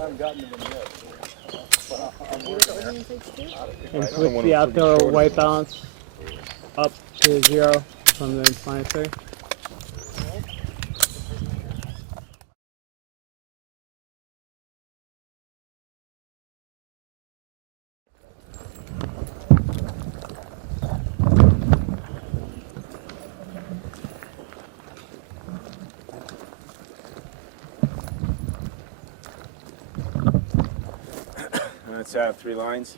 haven't gotten to them yet. But I'm working there. And switch the outdoor white balance up to 0 from the -3. Let's have 3 lines.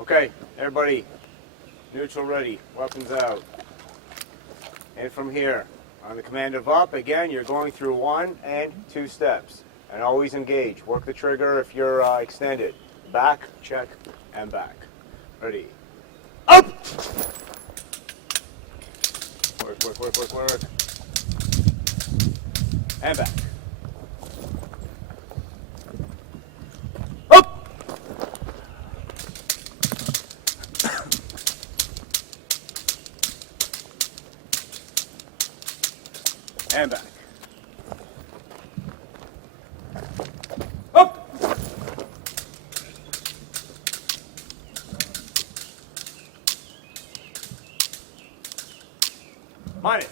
Okay, everybody, neutral ready, weapons out. And from here, on the command of up, again, you're going through 1 and 2 steps. And always engage. Work the trigger if you're extended. Back, check, and back. Ready. Up! Work, work, work, work, work. And back. Up! And back. Up! Minus.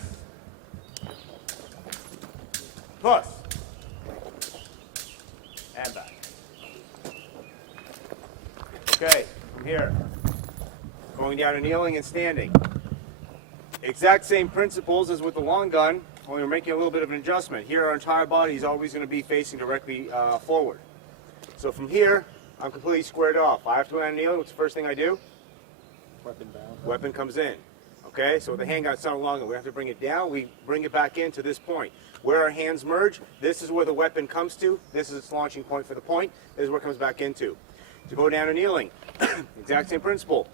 Plus. And back. Okay, from here, going down to kneeling and standing. Exact same principles as with the long gun, only we're making a little bit of an adjustment. Here, our entire body is always going to be facing directly forward. So from here, I'm completely squared off. I have to land kneeling. What's the first thing I do? Weapon down. Weapon comes in. Okay, so with the handgun it's not longer. We have to bring it down. We bring it back in to this point. Where our hands merge, this is where the weapon comes to. This is its launching point for the point. This is where it comes back into. To go down to kneeling, exact same principle.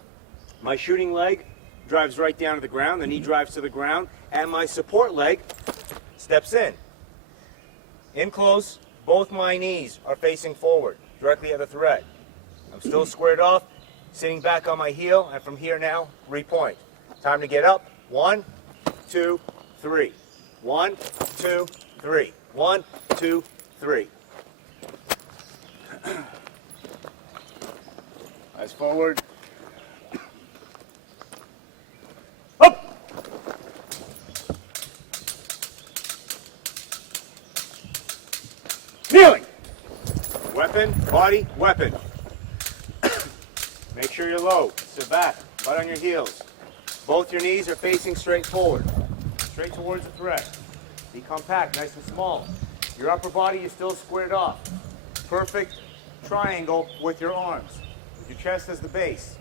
My shooting leg drives right down to the ground. The knee drives to the ground. And my support leg steps in. In close, both my knees are facing forward, directly at the thread. I'm still squared off, sitting back on my heel, and from here now, repoint. Time to get up. 1, 2, 3. 1, 2, 3. 1, 2, 3. Eyes forward. Up! Kneeling. Weapon, body, weapon. Make sure you're low. Sit back, butt on your heels. Both your knees are facing straight forward, straight towards the thread. Be compact, nice and small. Your upper body is still squared off. Perfect triangle with your arms. Your chest as the base.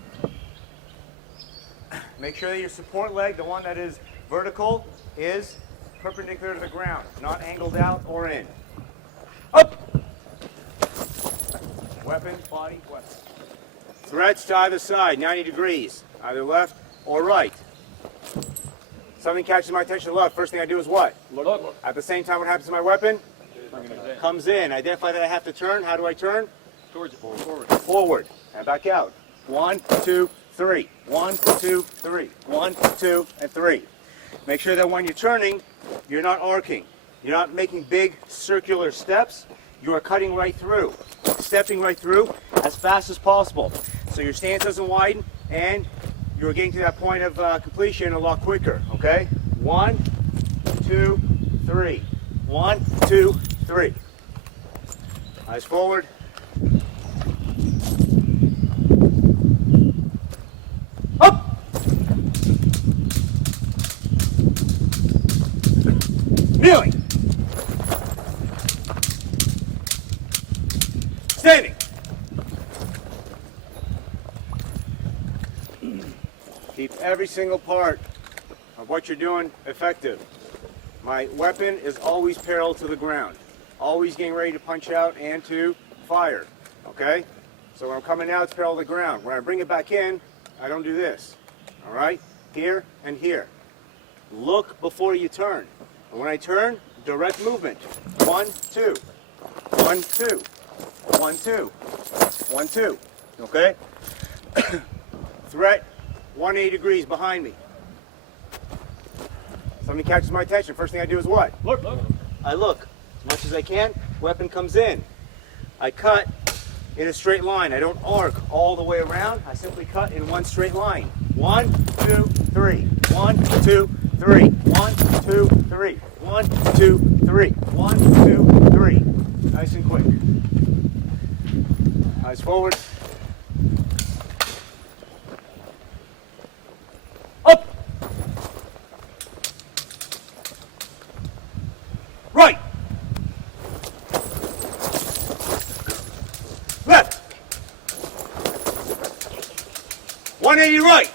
Make sure that your support leg, the one that is vertical, is perpendicular to the ground, not angled out or in. Up! Weapon, body, weapon. Threads to either side, 90 degrees, either left or right. Something catches my attention left. First thing I do is what? Look. At the same time, what happens to my weapon? Comes in. Identify that I have to turn. How do I turn? Towards it. Forward. Forward. And back out. 1, 2, 3. 1, 2, 3. 1, 2, and 3. Make sure that when you're turning, you're not arcing. You're not making big circular steps. You are cutting right through. Stepping right through as fast as possible. So your stance doesn't widen and you're getting to that point of completion a lot quicker, okay? 1, 2, 3. 1, 2, 3. Eyes forward. Up! Kneeling. Standing. Keep every single part of what you're doing effective. My weapon is always parallel to the ground. Always getting ready to punch out and to fire. Okay? So when I'm coming out, it's parallel to the ground. When I bring it back in, I don't do this. Alright? Here and here. Look before you turn. And when I turn, direct movement. 1, 2. 1, 2. 1, 2. 1, 2. Okay? Threat, 180 degrees behind me. Something catches my attention. First thing I do is what? Look. I look as much as I can. Weapon comes in. I cut in a straight line. I don't arc all the way around. I simply cut in one straight line. 1, 2, 3. 1, 2, 3. 1, 2, 3. 1, 2, 3. 1, 2, 3. Nice and quick. Eyes forward. Up. Right. Left. 180 right.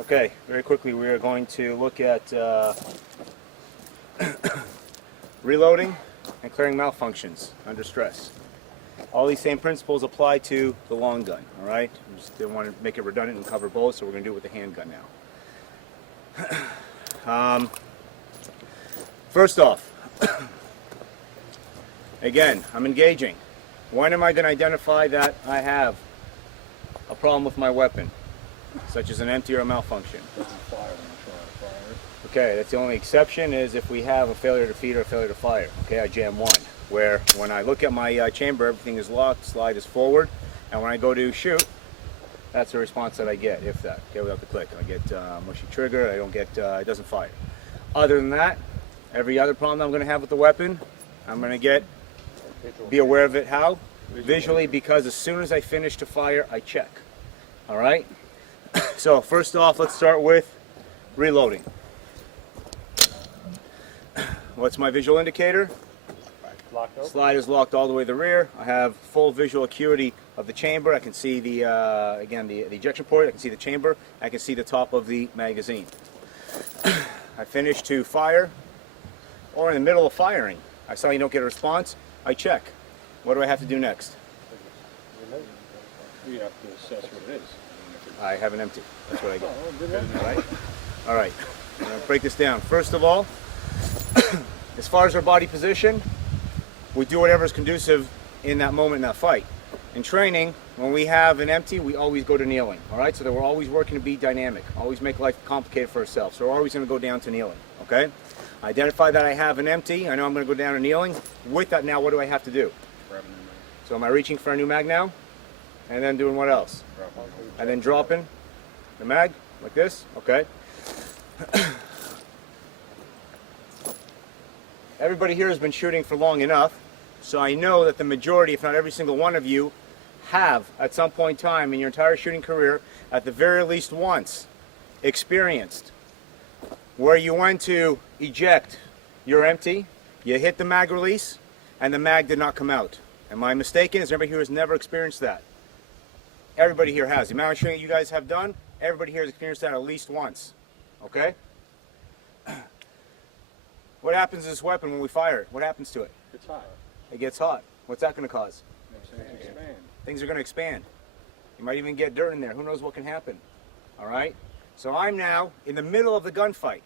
Okay, very quickly we are going to look at reloading and clearing malfunctions under stress. All these same principles apply to the long gun, all right? We just didn't want to make it redundant and cover both, so we're going to do it with the handgun now. First off, again, I'm engaging. When am I going to identify that I have a problem with my weapon, such as an empty or a malfunction? Okay, that's the only exception is if we have a failure to feed or a failure to fire. Okay, I jam one, where when I look at my chamber, everything is locked, slide is forward, and when I go to shoot, that's the response that I get, if that, okay, without the click. I get mushy trigger, I don't get, it doesn't fire. Other than that, every other problem I'm going to have with the weapon, I'm going to be aware of it. How? Visually, because as soon as I finish to fire, I check. All right? So first off, let's start with reloading. What's my visual indicator? Slide is locked all the way to the rear. I have full visual acuity of the chamber. I can see the, again, the ejection port. I can see the chamber. I can see the top of the magazine. I finish to fire, or in the middle of firing, I saw you don't get a response, I check. What do I have to do next? You have to assess what it is. I have an empty. That's what I get. All right? All right. I'm going to break this down. First of all, as far as our body position, we do whatever is conducive in that moment in that fight. In training, when we have an empty, we always go to kneeling. All right? So that we're always working to be dynamic, always make life complicated for ourselves. So we're always going to go down to kneeling. Okay? Identify that I have an empty. I know I'm going to go down to kneeling. With that now, what do I have to do? So am I reaching for a new mag now? And then doing what else? And then dropping the mag like this? Okay. Everybody here has been shooting for long enough, so I know that the majority, if not every single one of you, have at some point in time in your entire shooting career, at the very least once, experienced where you went to eject your empty, you hit the mag release, and the mag did not come out. Am I mistaken? Is there anybody here who has never experienced that? Everybody here has. The amount of shooting you guys have done, everybody here has experienced that at least once. Okay? What happens to this weapon when we fire it? What happens to it? It's hot. It gets hot. What's that going to cause? Expand. Things are going to expand. You might even get dirt in there. Who knows what can happen? All right? So I'm now in the middle of the gunfight.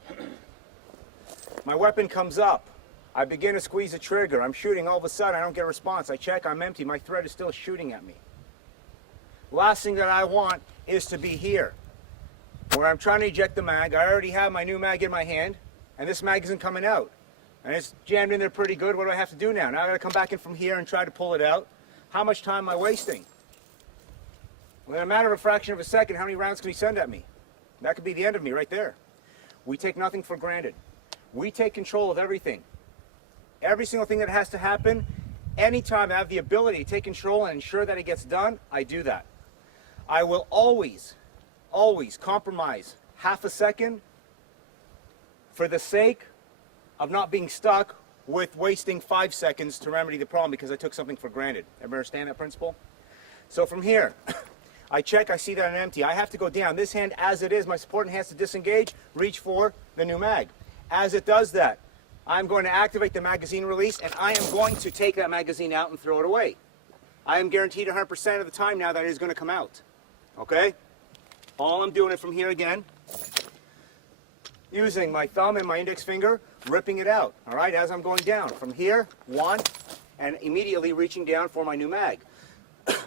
My weapon comes up. I begin to squeeze the trigger. I'm shooting. All of a sudden, I don't get a response. I check. I'm empty. My threat is still shooting at me. Last thing that I want is to be here, where I'm trying to eject the mag. I already have my new mag in my hand, and this mag isn't coming out. And it's jammed in there pretty good. What do I have to do now? Now I got to come back in from here and try to pull it out. How much time am I wasting? Well, in a matter of a fraction of a second, how many rounds can he send at me? That could be the end of me right there. We take nothing for granted. We take control of everything. Every single thing that has to happen, anytime I have the ability to take control and ensure that it gets done, I do that. I will always compromise half a second for the sake of not being stuck with wasting 5 seconds to remedy the problem because I took something for granted. Everybody understand that principle? So from here, I check, I see that I'm empty. I have to go down. This hand, as it is, my supporting hand has to disengage, reach for the new mag. As it does that, I'm going to activate the magazine release, and I am going to take that magazine out and throw it away. I am guaranteed 100% of the time now that it is going to come out. Okay? All I'm doing it from here again, using my thumb and my index finger, ripping it out. All right? As I'm going down. From here, one, and immediately reaching down for my new mag.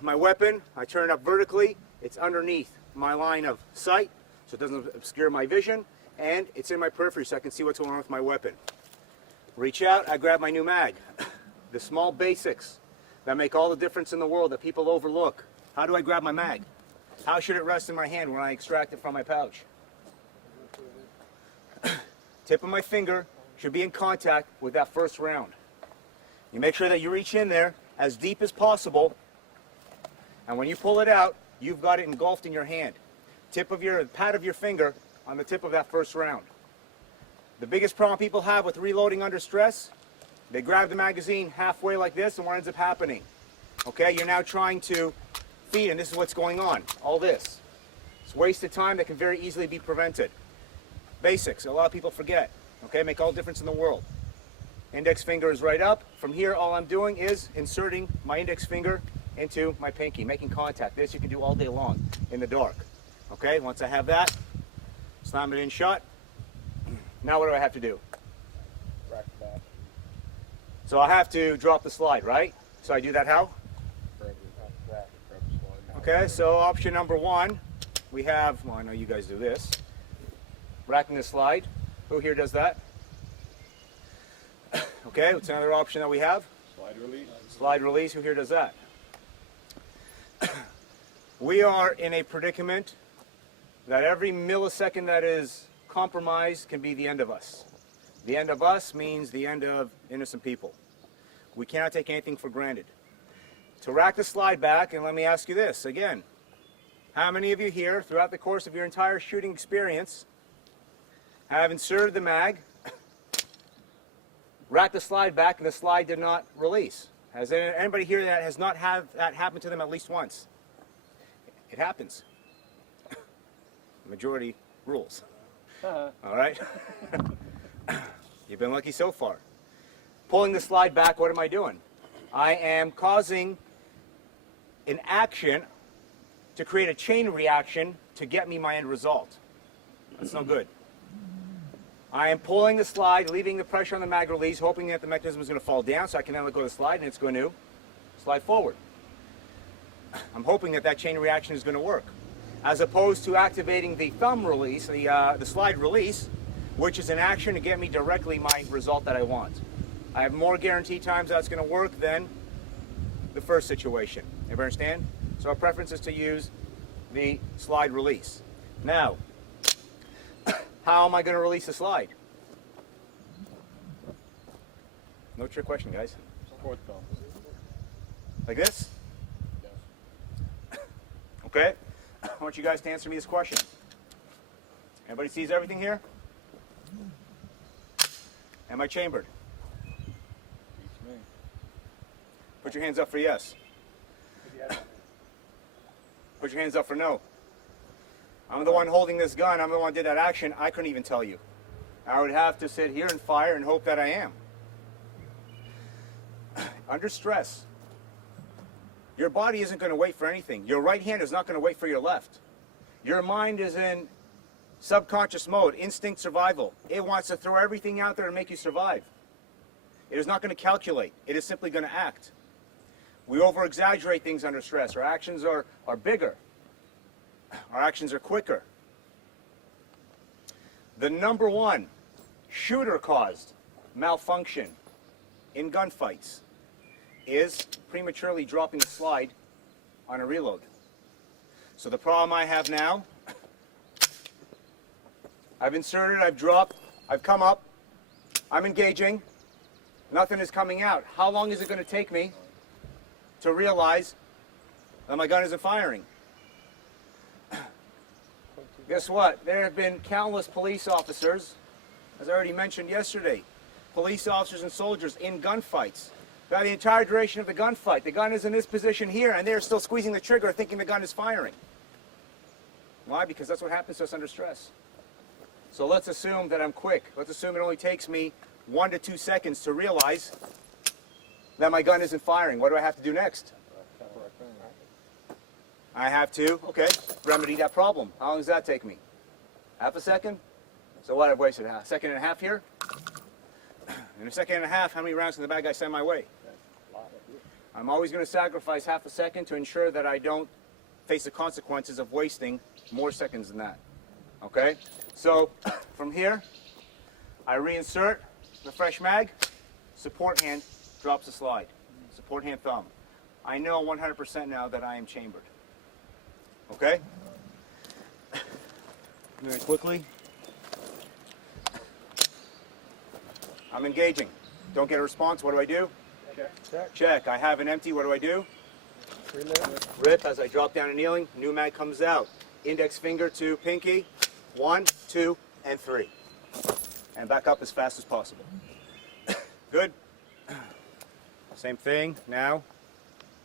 My weapon, I turn it up vertically, It's underneath my line of sight, so it doesn't obscure my vision, and it's in my periphery so I can see what's going on with my weapon. Reach out, I grab my new mag. The small basics that make all the difference in the world that people overlook. How do I grab my mag? How should it rest in my hand when I extract it from my pouch? Tip of my finger should be in contact with that first round. You make sure that you reach in there as deep as possible, and when you pull it out, you've got it engulfed in your hand. Pad of your finger on the tip of that first round. The biggest problem people have with reloading under stress, they grab the magazine halfway like this, and what ends up happening? Okay, you're now trying to feed, and this is what's going on. All this. It's wasted time that can very easily be prevented. Basics, a lot of people forget. Okay, make all the difference in the world. Index finger is right up. From here, all I'm doing is inserting my index finger into my pinky, making contact. This you can do all day long in the dark. Okay, once I have that, slam it in shut. Now what do I have to do? Rack back. So I have to drop the slide, right? So I do that how? Grab the rack, grab the slide. Okay, so option number one, we have, well, I know you guys do this. Racking the slide. Who here does that? Okay, what's another option that we have? Slide release. Slide release. Who here does that? We are in a predicament that every millisecond that is compromised can be the end of us. The end of us means the end of innocent people. We cannot take anything for granted. To rack the slide back, and let me ask you this again. How many of you here, throughout the course of your entire shooting experience, have inserted the mag, racked the slide back, and the slide did not release? Has anybody here that has not had that happen to them at least once? It happens. The majority rules. All right? You've been lucky so far. Pulling the slide back, what am I doing? I am causing an action to create a chain reaction to get me my end result. That's no good. I am pulling the slide, leaving the pressure on the mag release, hoping that the mechanism is going to fall down so I can then let go of the slide and it's going to slide forward. I'm hoping that that chain reaction is going to work, as opposed to activating the thumb release, the slide release, which is an action to get me directly my result that I want. I have more guarantee times that's going to work than the first situation. Everybody understand? So our preference is to use the slide release. Now, how am I going to release the slide? No trick question, guys. Fourth thumb. Like this? Yes. Okay. I want you guys to answer me this question. Everybody sees everything here? Am I chambered? Beats me. Put your hands up for yes. Put your hands up for no. I'm the one holding this gun. I'm the one who did that action. I couldn't even tell you. I would have to sit here and fire and hope that I am. Under stress, your body isn't going to wait for anything. Your right hand is not going to wait for your left. Your mind is in subconscious mode, instinct survival. It wants to throw everything out there to make you survive. It is not going to calculate. It is simply going to act. We over-exaggerate things under stress. Our actions are bigger. Our actions are quicker. The number one shooter-caused malfunction in gunfights is prematurely dropping the slide on a reload. So the problem I have now, I've inserted, I've dropped, I've come up, I'm engaging, nothing is coming out. How long is it going to take me to realize that my gun isn't firing? Guess what? There have been countless police officers, as I already mentioned yesterday, police officers and soldiers in gunfights. By the entire duration of the gunfight, the gun is in this position here, and they're still squeezing the trigger thinking the gun is firing. Why? Because that's what happens to us under stress. So let's assume that I'm quick. Let's assume it only takes me 1 to 2 seconds to realize that my gun isn't firing. What do I have to do next? I have to, okay, remedy that problem. How long does that take me? Half a second? So what, I've wasted a second and a half here? In a second and a half, how many rounds can the bad guy send my way? I'm always going to sacrifice half a second to ensure that I don't face the consequences of wasting more seconds than that. Okay? So from here, I reinsert the fresh mag, support hand drops the slide, support hand thumb. I know 100% now that I am chambered. Okay? Very quickly. I'm engaging. Don't get a response. What do I do? Check. Check. I have an empty. What do I do? Relip. Rip as I drop down to kneeling. New mag comes out. Index finger to pinky. 1, 2, and 3. And back up as fast as possible. Good. Same thing now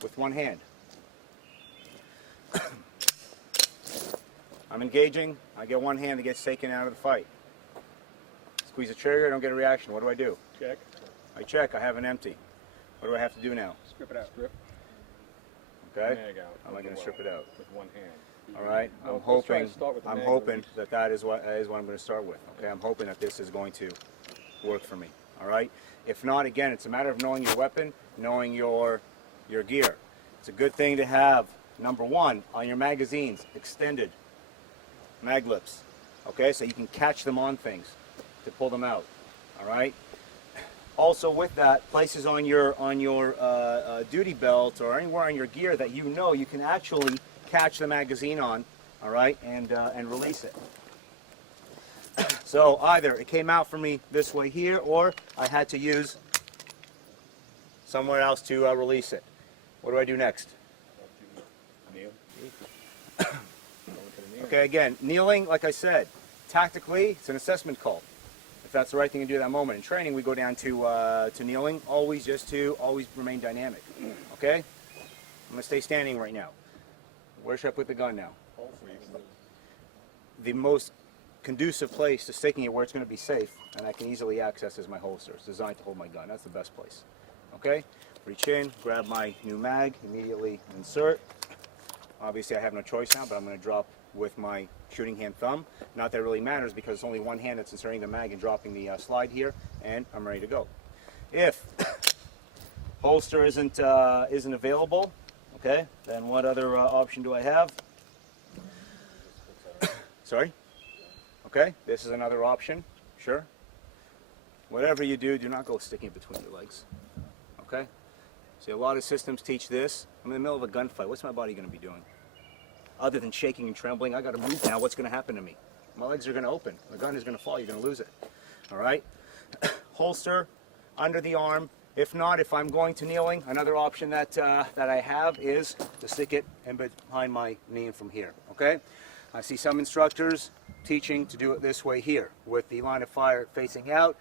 with one hand. I'm engaging. I get one hand that gets taken out of the fight. Squeeze the trigger. I don't get a reaction. What do I do? Check. I check. I have an empty. What do I have to do now? Strip it out. Strip. Okay. Mag out. How am I going to strip it out? With one hand. All right. Well, I'm let's try hoping. to start with the I'm mag hoping release. that is what I'm going to start with. Okay. I'm hoping that this is going to work for me. All right. If not, again, it's a matter of knowing your weapon, knowing your gear. It's a good thing to have. Number one, on your magazines, extended mag lips. Okay, so you can catch them on things to pull them out. All right. Also, with that, places on your duty belt or anywhere on your gear that you know you can actually catch the magazine on. All right, and release it. So either it came out for me this way here, or I had to use somewhere else to release it. What do I do next? Kneel. Okay, again, kneeling, like I said, tactically, it's an assessment call. If that's the right thing to do at that moment. In training, we go down to kneeling, always remain dynamic. Okay? I'm going to stay standing right now. Where should I put the gun now? The most conducive place to sticking it where it's going to be safe and I can easily access is my holster. It's designed to hold my gun. That's the best place. Okay? Reach in, grab my new mag, immediately insert. Obviously I have no choice now, but I'm going to drop with my shooting hand thumb. Not that it really matters because it's only one hand that's inserting the mag and dropping the slide here, and I'm ready to go. If holster isn't available, okay, then what other option do I have? Sorry? Okay, this is another option, sure. Whatever you do, do not go sticking it between your legs, okay? See, a lot of systems teach this. I'm in the middle of a gunfight. What's my body going to be doing? Other than shaking and trembling, I got to move now. What's going to happen to me? My legs are going to open. The gun is going to fall. You're going to lose it. All right? Holster under the arm. If not, if I'm going to kneeling, another option that I have is to stick it in behind my knee and from here. Okay? I see some instructors teaching to do it this way here with the line of fire facing out,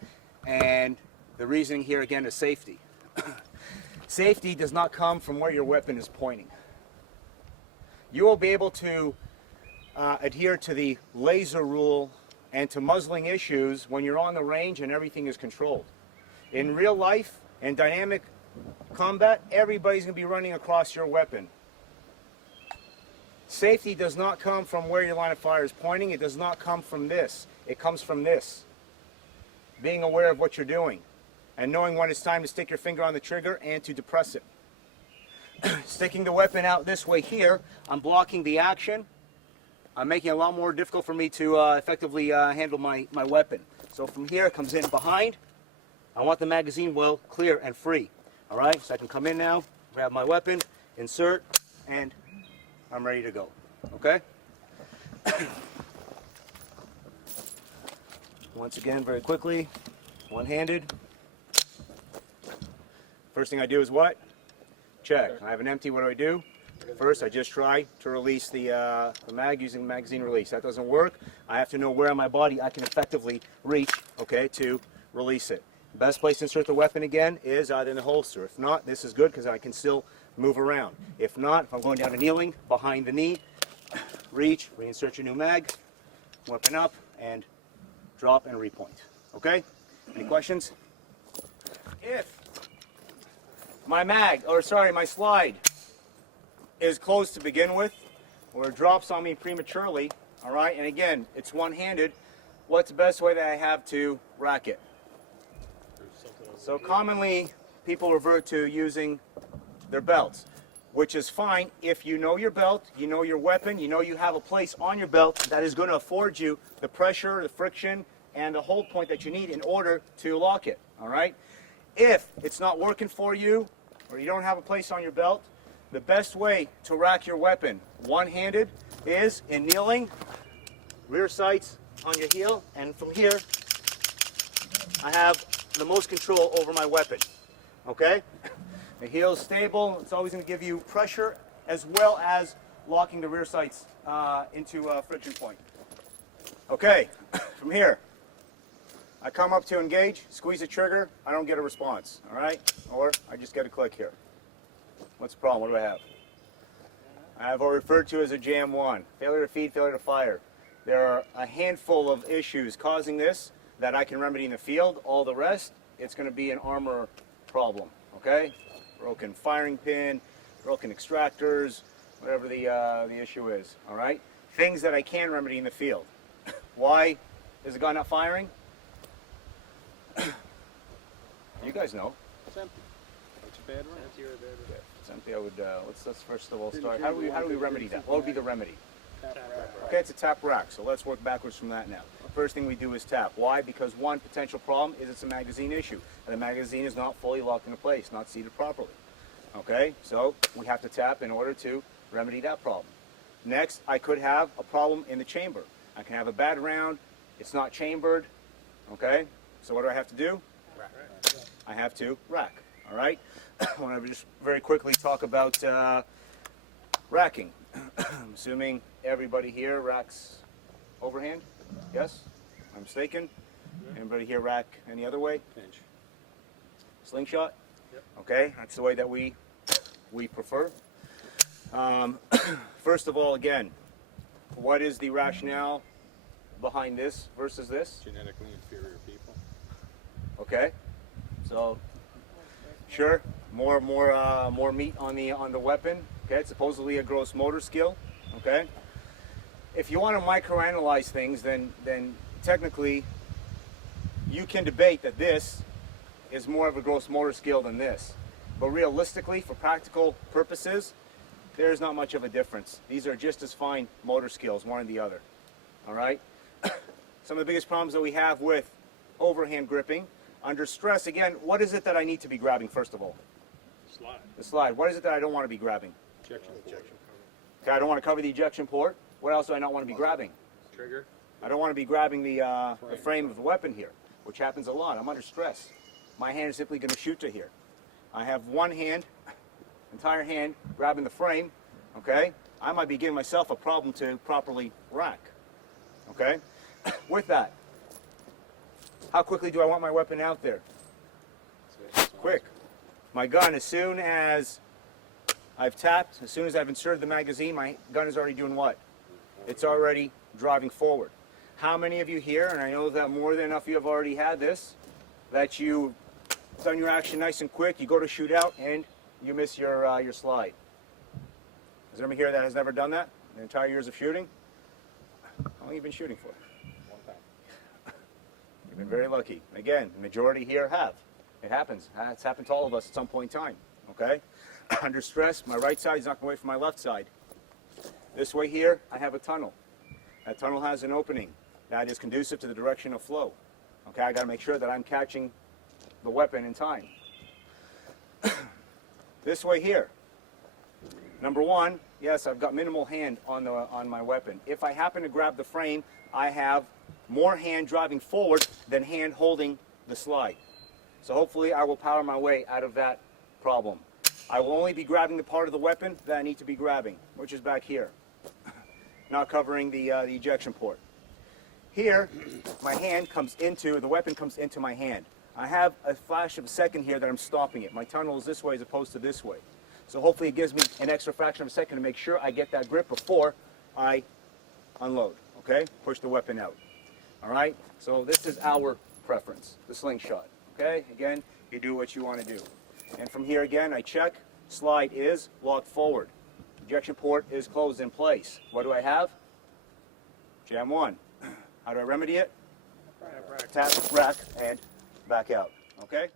and the reasoning here again is safety. Safety does not come from where your weapon is pointing. You will be able to adhere to the laser rule and to muzzling issues when you're on the range and everything is controlled. In real life and dynamic combat, everybody's going to be running across your weapon. Safety does not come from where your line of fire is pointing. It does not come from this. It comes from this. Being aware of what you're doing and knowing when it's time to stick your finger on the trigger and to depress it. Sticking the weapon out this way here, I'm blocking the action. I'm making it a lot more difficult for me to effectively handle my weapon. So from here, it comes in behind. I want the magazine well clear and free. All right, so I can come in now, grab my weapon, insert, and I'm ready to go. Okay? Once again, very quickly, one-handed. First thing I do is what? Check. I have an empty. What do? First, I just try to release the mag using the magazine release. That doesn't work. I have to know where on my body I can effectively reach, okay, to release it. Best place to insert the weapon again is either in the holster. If not, this is good because I can still move around. If not, if I'm going down to kneeling, behind the knee, reach, reinsert your new mag, weapon up, and drop and repoint. Okay? Any questions? If my slide is closed to begin with, or it drops on me prematurely, all right, and again, it's one-handed, what's the best way that I have to rack it? So commonly, people revert to using their belts. which is fine if you know your belt, you know your weapon, you know you have a place on your belt that is going to afford you the pressure, the friction, and the hold point that you need in order to lock it, all right? If it's not working for you, or you don't have a place on your belt, the best way to rack your weapon one-handed is in kneeling, rear sights on your heel, and from here, I have the most control over my weapon, okay? The heel's stable, it's always going to give you pressure as well as locking the rear sights into a friction point. Okay, from here, I come up to engage, squeeze the trigger, I don't get a response, all right? Or I just get a click here. What's the problem? What do I have? I have what I referred to as a jam 1, failure to feed, failure to fire. There are a handful of issues causing this that I can remedy in the field. All the rest, it's going to be an armor problem, okay? Broken firing pin, broken extractors, whatever the issue is, all right? Things that I can remedy in the field. Why is the gun not firing? You guys know. It's empty. It's a bad run. Empty or a bad run. Okay, it's empty. I would, let's first of all start. How do we remedy that? What would be the remedy? Tap rack. Okay, it's a tap rack, so let's work backwards from that now. First thing we do is tap. Why? Because one potential problem is it's a magazine issue. And the magazine is not fully locked into place, not seated properly. Okay, so we have to tap in order to remedy that problem. Next, I could have a problem in the chamber. I can have a bad round, it's not chambered, okay? So what do I have to do? Rack. I have to rack, all right? I want to just very quickly talk about racking. I'm assuming everybody here racks overhand? Yes? I'm mistaken? Anybody here rack any other way? Pinch. Slingshot? Yep. Okay, that's the way that we prefer. First of all, again, what is the rationale behind this versus this? Genetically inferior people. Okay, so sure, more meat on the weapon. Okay, it's supposedly a gross motor skill. Okay, if you want to microanalyze things, then technically you can debate that this is more of a gross motor skill than this. But realistically, for practical purposes, there's not much of a difference. These are just as fine motor skills, one or the other. All right? Some of the biggest problems that we have with overhand gripping, under stress, again, what is it that I need to be grabbing first of all? Slide. The slide. What is it that I don't want to be grabbing? Ejection port. Okay, I don't want to cover the ejection port. What else do I not want to be grabbing? Trigger. I don't want to be grabbing the frame of the weapon here, which happens a lot. I'm under stress. My hand is simply going to shoot to here. I have one hand, entire hand, grabbing the frame, okay? I might be giving myself a problem to properly rack, okay? With that, how quickly do I want my weapon out there? Quick. My gun, as soon as I've tapped, as soon as I've inserted the magazine, my gun is already doing what? It's already driving forward. How many of you here, and I know that more than enough of you have already had this, that you done your action nice and quick, you go to shoot out and you miss your slide. Is there anybody here that has never done that in the entire years of shooting? How long have you been shooting for? One time. You've been very lucky. Again, the majority here have. It happens. It's happened to all of us at some point in time. Okay? Under stress, my right side is not going away from my left side. This way here, I have a tunnel. That tunnel has an opening that is conducive to the direction of flow. Okay, I got to make sure that I'm catching the weapon in time. This way here. Number one, yes, I've got minimal hand on my weapon. If I happen to grab the frame, I have more hand driving forward than hand holding the slide. So hopefully I will power my way out of that problem. I will only be grabbing the part of the weapon that I need to be grabbing, which is back here, not covering the ejection port. Here, my hand comes into, the weapon comes into my hand. I have a flash of a second here that I'm stopping it. My tunnel is this way as opposed to this way. So hopefully it gives me an extra fraction of a second to make sure I get that grip before I unload, okay? Push the weapon out, all right? So this is our preference, the slingshot, okay? Again, you do what you want to do. And from here again, I check, slide is locked forward. Ejection port is closed in place. What do I have? Jam 1. How do I remedy it? Tap, rack, and back out, okay?